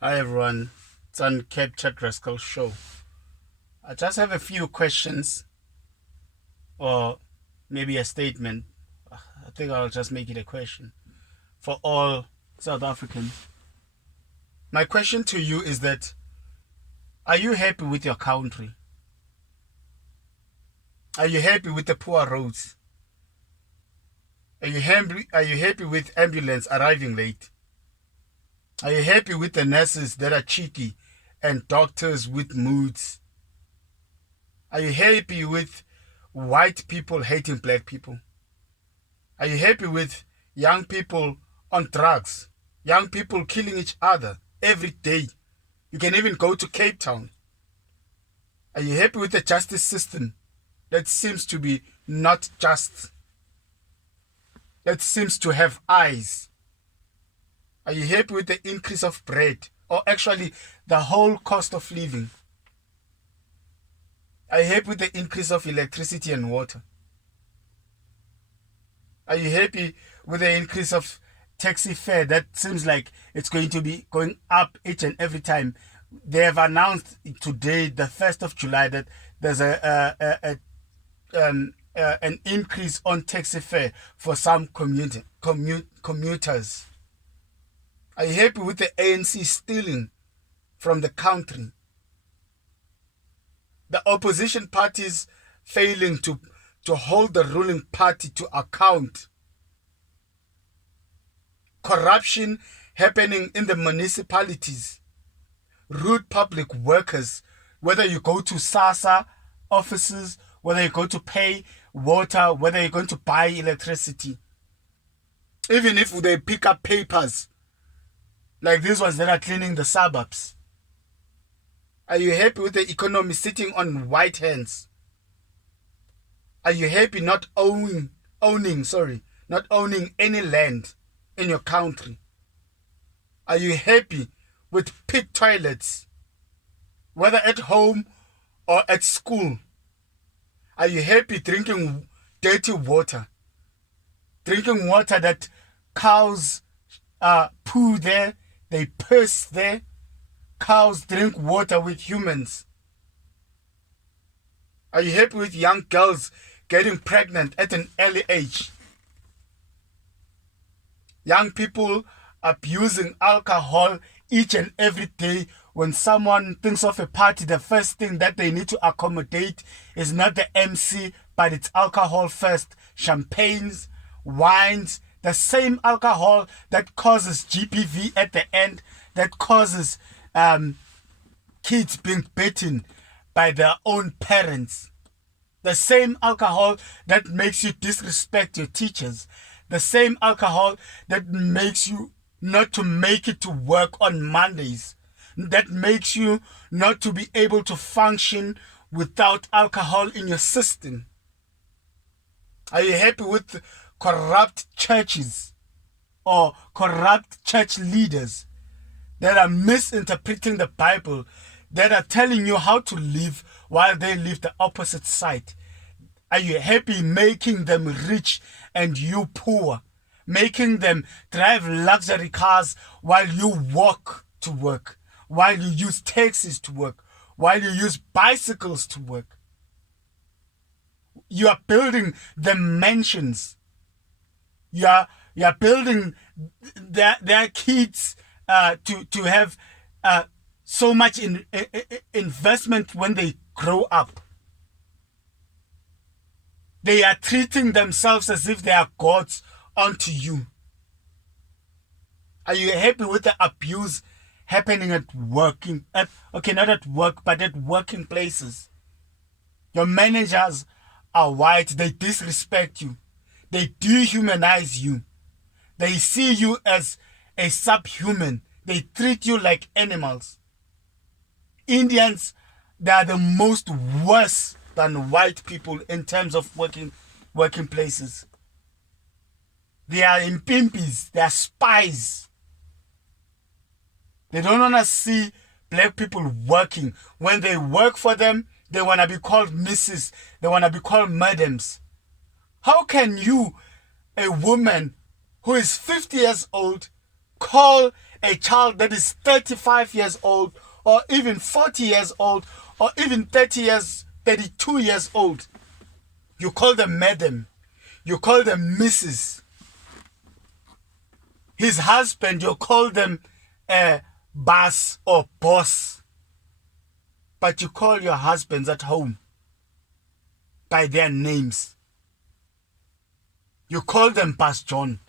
Hi everyone, it's Uncaptured Rascal show. I just have a few questions or maybe a statement. I think I'll just make it a question for all South Africans. My question to you is that are you happy with your country? Are you happy with the poor roads? Are you happy with ambulance arriving late? Are you happy with the nurses that are cheeky and doctors with moods? Are you happy with white people hating black people? Are you happy with young people on drugs? Young people killing each other every day. You can even go to Cape Town. Are you happy with the justice system that seems to be not just? That seems to have eyes. Are you happy with the increase of bread or actually the whole cost of living? Are you happy with the increase of electricity and water? Are you happy with the increase of taxi fare that seems like it's going to be going up each and every time? They have announced today, the 1st of July, that there's an increase on taxi fare for some commuters. Are you happy with the ANC stealing from the country? The opposition parties failing to hold the ruling party to account. Corruption happening in the municipalities. Rude public workers, whether you go to SASA offices, whether you go to pay water, whether you're going to buy electricity. Even if they pick up papers, like these ones that are cleaning the suburbs. Are you happy with the economy sitting on white hands? Are you happy not owning any land in your country? Are you happy with pit toilets, whether at home or at school? Are you happy drinking dirty water? Drinking water that cows poo there, they piss there. Cows drink water with humans. Are you happy with young girls getting pregnant at an early age? Young people abusing alcohol each and every day. When someone thinks of a party, the first thing that they need to accommodate is not the MC, but it's alcohol first. Champagnes, wines, the same alcohol that causes GPV at the end, that causes kids being beaten by their own parents. The same alcohol that makes you disrespect your teachers. The same alcohol that makes you not to make it to work on Mondays. That makes you not to be able to function without alcohol in your system. Are you happy with corrupt churches or corrupt church leaders that are misinterpreting the Bible, that are telling you how to live while they live the opposite side? Are you happy making them rich and you poor? Making them drive luxury cars while you walk to work, while you use taxis to work, while you use bicycles to work? You are building the mansions. You are building their kids to have so much investment when they grow up. They are treating themselves as if they are gods unto you. Are you happy with the abuse happening at working? Not at work, but at working places. Your managers are white. They disrespect you. They dehumanize you. They see you as a subhuman. They treat you like animals. Indians, they are the most worse than white people in terms of working places. They are impimpis. They are spies. They don't want to see black people working. When they work for them, they want to be called missus. They want to be called madams. How can you, a woman who is 50 years old, call a child that is 35 years old, or even 40 years old, or even 32 years old. You call them madam. You call them Mrs. His husband, you call them boss or boss. But you call your husbands at home by their names. You call them Boss John.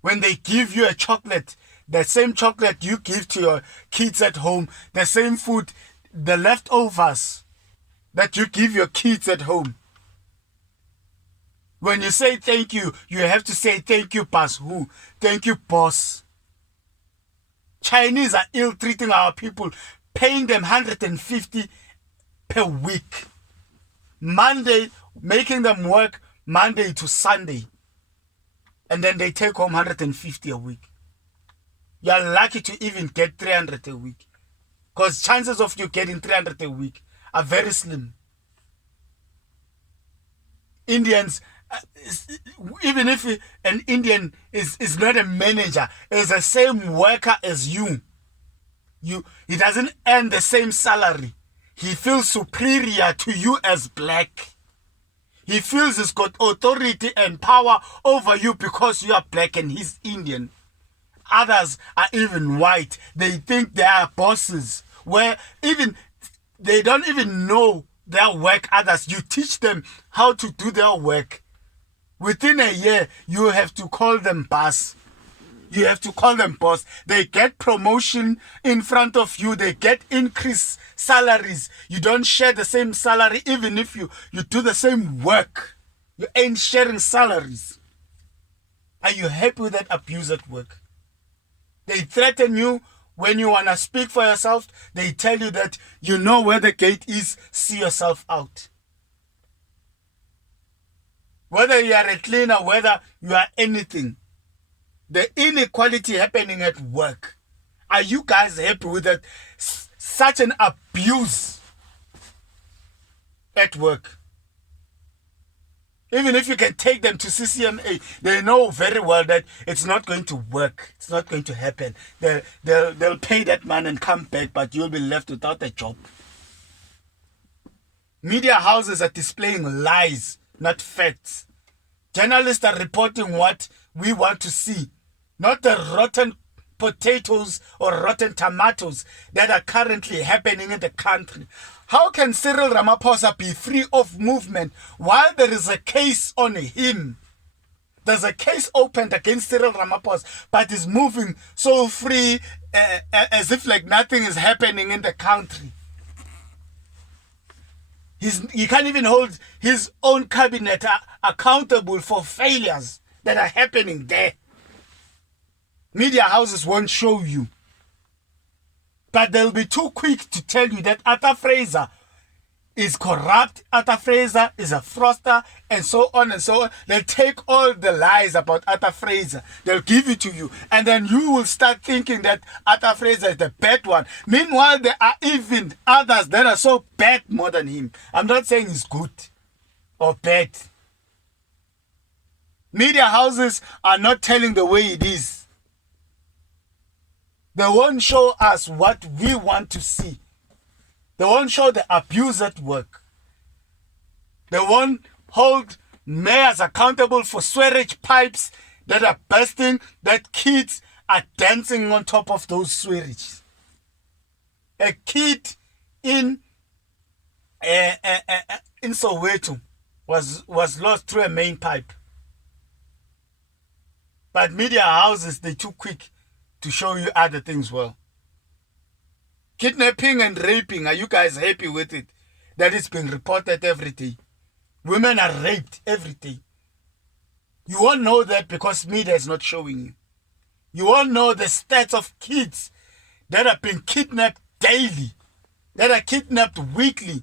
When they give you a chocolate, the same chocolate you give to your kids at home, the same food, the leftovers that you give your kids at home. When you say thank you, you have to say thank you, boss who? Thank you, boss. Chinese are ill-treating our people, paying them 150 per week. Monday, making them work Monday to Sunday. And then they take home 150 a week. You are lucky to even get 300 a week. Because chances of you getting 300 a week are very slim. Indians, even if an Indian is not a manager, is the same worker as you, he doesn't earn the same salary. He feels superior to you as black. He feels he's got authority and power over you because you are black and he's Indian. Others are even white. They think they are bosses, where even they don't even know their work. Others, you teach them how to do their work. Within a year, you have to call them boss. You have to call them boss. They get promotion in front of you. They get increased salaries. You don't share the same salary even if you do the same work. You ain't sharing salaries. Are you happy with that abuse at work? They threaten you when you want to speak for yourself. They tell you that you know where the gate is. See yourself out. Whether you are a cleaner, whether you are anything. The inequality happening at work. Are you guys happy with that? Such an abuse at work. Even if you can take them to CCMA, they know very well that it's not going to work. It's not going to happen. They'll pay that man and come back, but you'll be left without a job. Media houses are displaying lies, not facts. Journalists are reporting what we want to see, not the rotten potatoes or rotten tomatoes that are currently happening in the country. How can Cyril Ramaphosa be free of movement while there is a case on him? There's a case opened against Cyril Ramaphosa, but he's moving so free as if like nothing is happening in the country. He can't even hold his own cabinet accountable for failures that are happening there. Media houses won't show you. But they'll be too quick to tell you that Arthur Fraser is corrupt, Arthur Fraser is a fraudster, and so on and so on. They'll take all the lies about Arthur Fraser. They'll give it to you. And then you will start thinking that Arthur Fraser is the bad one. Meanwhile, there are even others that are so bad more than him. I'm not saying he's good or bad. Media houses are not telling the way it is. They won't show us what we want to see. They won't show the abuse at work. They won't hold mayors accountable for sewage pipes that are bursting, that kids are dancing on top of those sewage. A kid in Soweto was lost through a main pipe. But media houses, they're too quick to show you other things well. Kidnapping and raping, are you guys happy with it? That is being reported every day. Women are raped every day. You won't know that because media is not showing you. You won't know the stats of kids that are being kidnapped daily, that are kidnapped weekly,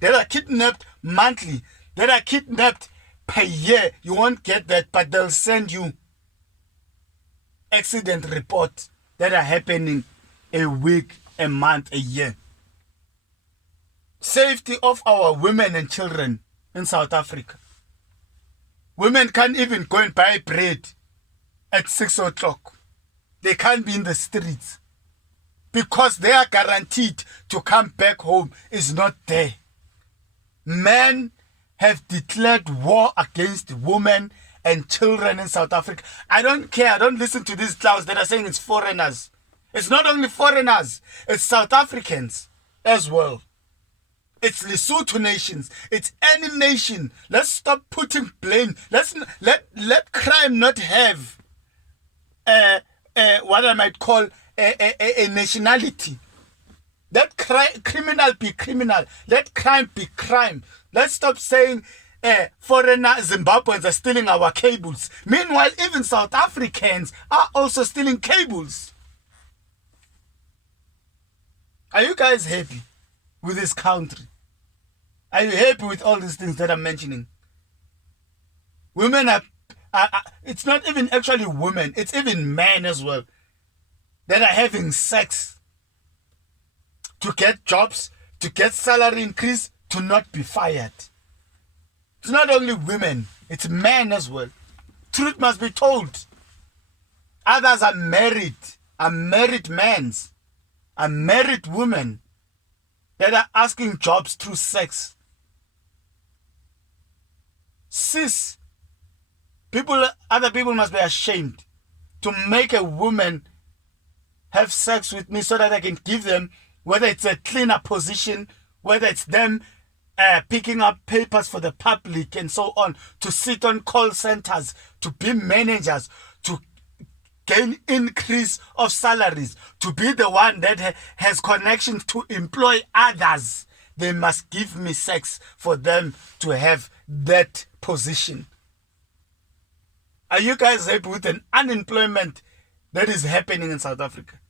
that are kidnapped monthly, that are kidnapped per year. You won't get that, but they'll send you accident reports that are happening a week, a month, a year. Safety of our women and children in South Africa. Women can't even go and buy bread at 6 o'clock. they can't be in the streets because they are guaranteed to come back home is not there. Men have declared war against women and children in South Africa. I don't care. I don't listen to these clowns that are saying it's foreigners. It's not only foreigners. It's South Africans as well. It's Lesotho nations. It's any nation. Let's stop putting blame. Let crime not have what I might call a nationality. Let criminal be criminal. Let crime be crime. Let's stop saying foreigner Zimbabweans are stealing our cables. Meanwhile, even South Africans are also stealing cables. Are you guys happy with this country? Are you happy with all these things that I'm mentioning? Women are it's not even actually women, it's even men as well that are having sex to get jobs, to get salary increase, to not be fired. It's not only women, it's men as well. Truth must be told. Others are married men, are married women that are asking jobs through sex. Sis, other people must be ashamed to make a woman have sex with me so that I can give them, whether it's a cleaner position, whether it's them picking up papers for the public and so on, to sit on call centers, to be managers, to gain increase of salaries, to be the one that has connections to employ others. They must give me sex for them to have that position. Are you guys happy with an unemployment that is happening in South Africa?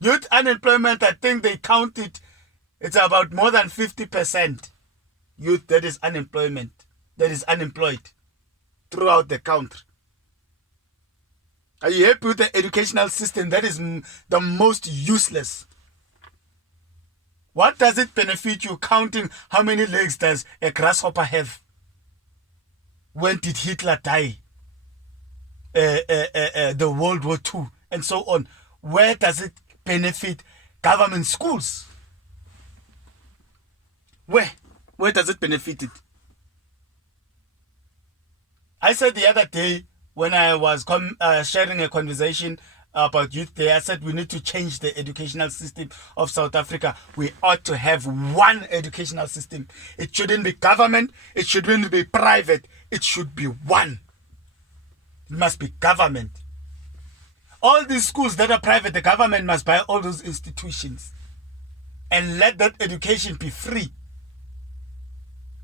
Youth unemployment, I think they count it, it's about more than 50% youth that is unemployed throughout the country. Are you happy with the educational system that is the most useless? What does it benefit you counting how many legs does a grasshopper have? When did Hitler die? The World War II and so on. Where does it benefit government schools? Where does it benefit it? I said the other day when I was sharing a conversation about youth there, I said we need to change the educational system of South Africa. We ought to have one educational system. It shouldn't be government. It shouldn't be private. It should be one. It must be government. All these schools that are private, the government must buy all those institutions and let that education be free.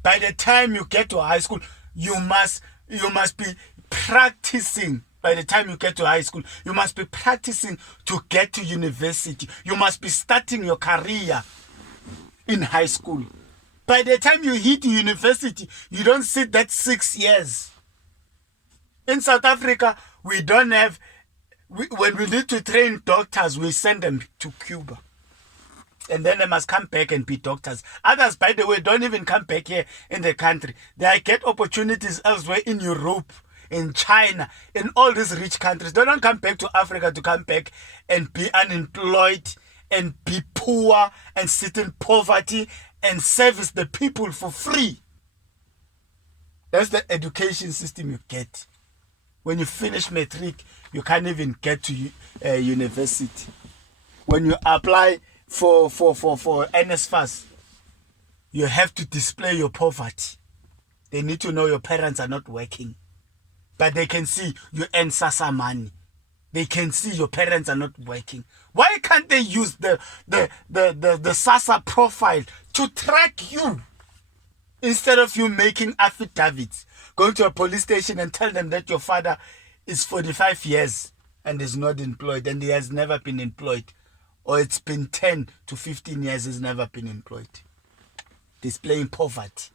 By the time you get to high school, you must be practicing. By the time you get to high school, you must be practicing to get to university. You must be starting your career in high school. By the time you hit university, you don't sit that 6 years. In South Africa, we don't have, when we need to train doctors, we send them to Cuba. And then they must come back and be doctors. Others, by the way, don't even come back here in the country. They get opportunities elsewhere in Europe, in China, in all these rich countries. They don't come back to Africa to come back and be unemployed and be poor and sit in poverty and service the people for free. That's the education system you get. When you finish matric, you can't even get to university. When you apply for NSFAS, you have to display your poverty. They need to know your parents are not working. But they can see you earn SASSA money. They can see your parents are not working. Why can't they use the SASSA profile to track you? Instead of you making affidavits, going to a police station and tell them that your father is 45 years and is not employed and he has never been employed. Or it's been 10 to 15 years he's never been employed. Displaying poverty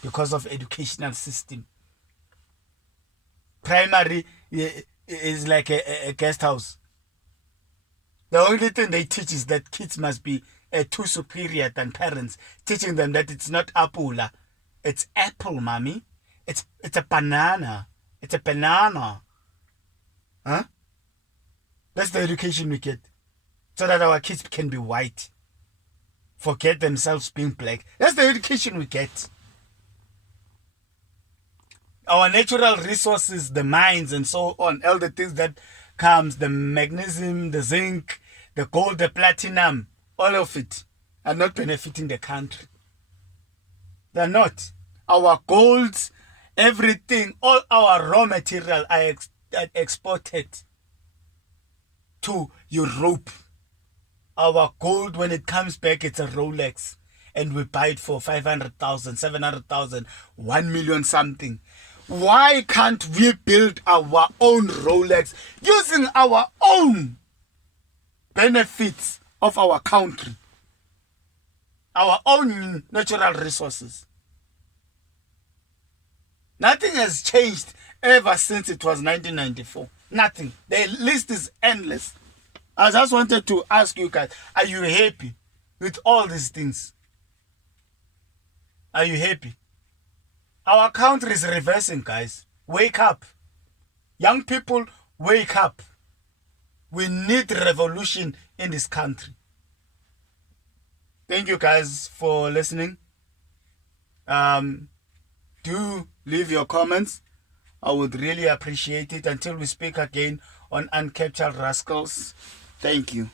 because of educational system. Primary is like a guest house. The only thing they teach is that kids must be too superior than parents, teaching them that it's not apple, it's apple, mommy. It's a banana. It's a banana. Huh? That's the education we get. So that our kids can be white. Forget themselves being black. That's the education we get. Our natural resources, the mines and so on, all the things that comes, the magnesium, the zinc, the gold, the platinum, all of it are not benefiting the country. They're not. Our golds, everything, all our raw material are exported to Europe. Our gold, when it comes back, it's a Rolex. And we buy it for 500,000, 700,000, 1 million something. Why can't we build our own Rolex using our own benefits of our country? Our own natural resources. Nothing has changed ever since it was 1994. Nothing. The list is endless. I just wanted to ask you guys, are you happy with all these things? Are you happy? Our country is reversing, guys. Wake up. Young people, wake up. We need revolution in this country. Thank you guys for listening. Do leave your comments. I would really appreciate it. Until we speak again on Uncaptured Rascals. Thank you.